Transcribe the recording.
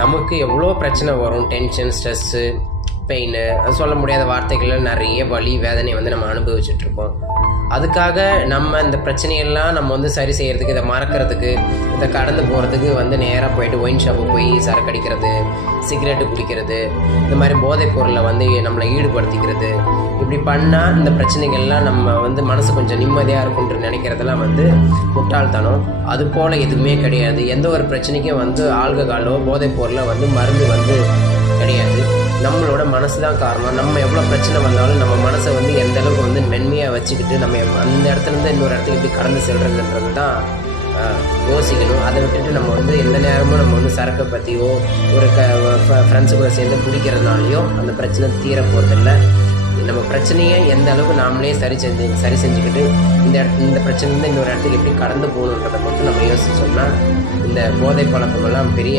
நமக்கு எவ்வளோ பிரச்சனை வரும், டென்ஷன், ஸ்ட்ரெஸ்ஸு, பெயின், சொல்ல முடியாத வார்த்தைகளில் நிறைய வலி வேதனை வந்து நம்ம அனுபவிச்சுட்ருப்போம். அதுக்காக நம்ம இந்த பிரச்சனையெல்லாம் நம்ம வந்து சரி செய்கிறதுக்கு, இதை மறக்கிறதுக்கு, இதை கடந்து போகிறதுக்கு வந்து நேராக போயிட்டு ஒயின் ஷாப்புக்கு போய் சரக்கு அடிக்கிறது, சிகரெட்டு குடிக்கிறது, இந்த மாதிரி போதைப் பொருளை வந்து நம்மளை ஈடுபடுத்திக்கிறது, இப்படி பண்ணால் இந்த பிரச்சனைகள்லாம் நம்ம வந்து மனசு கொஞ்சம் நிம்மதியாக இருக்கும்னு நினைக்கிறதெல்லாம் வந்து முட்டாள்தனம். அது போல் எதுவுமே கிடையாது. எந்த ஒரு பிரச்சனைக்கும் வந்து ஆல்கஹாலோ போதைப் பொருளோ வந்து மருந்து வந்து கிடையாது. நம்மளோட மனசு தான் காரணம். நம்ம எவ்வளோ பிரச்சனை வந்தாலும் நம்ம மனசை வந்து எந்த அளவுக்கு வந்து மென்மையாக வச்சுக்கிட்டு நம்ம அந்த இடத்துலேருந்து இன்னொரு இடத்துக்கு எப்படி கடந்து செல்றதுன்றது தான் யோசிக்கணும். அதை விட்டுட்டு நம்ம வந்து எந்த நேரமும் நம்ம வந்து சரக்கை பற்றியோ ஒரு ஃப்ரெண்ட்ஸு கூட சேர்ந்து குடிக்கிறதுனாலையோ அந்த பிரச்சனை தீர போகிறதில்ல. நம்ம பிரச்சனையை எந்த அளவுக்கு நாமளே சரி செஞ்சுக்கிட்டு இந்த பிரச்சனைலேருந்து இன்னொரு இடத்துக்கு எப்படி கடந்து போகணுன்றதை மட்டும் நம்ம யோசிச்சோம்னா இந்த போதை பழக்கமெல்லாம் பெரிய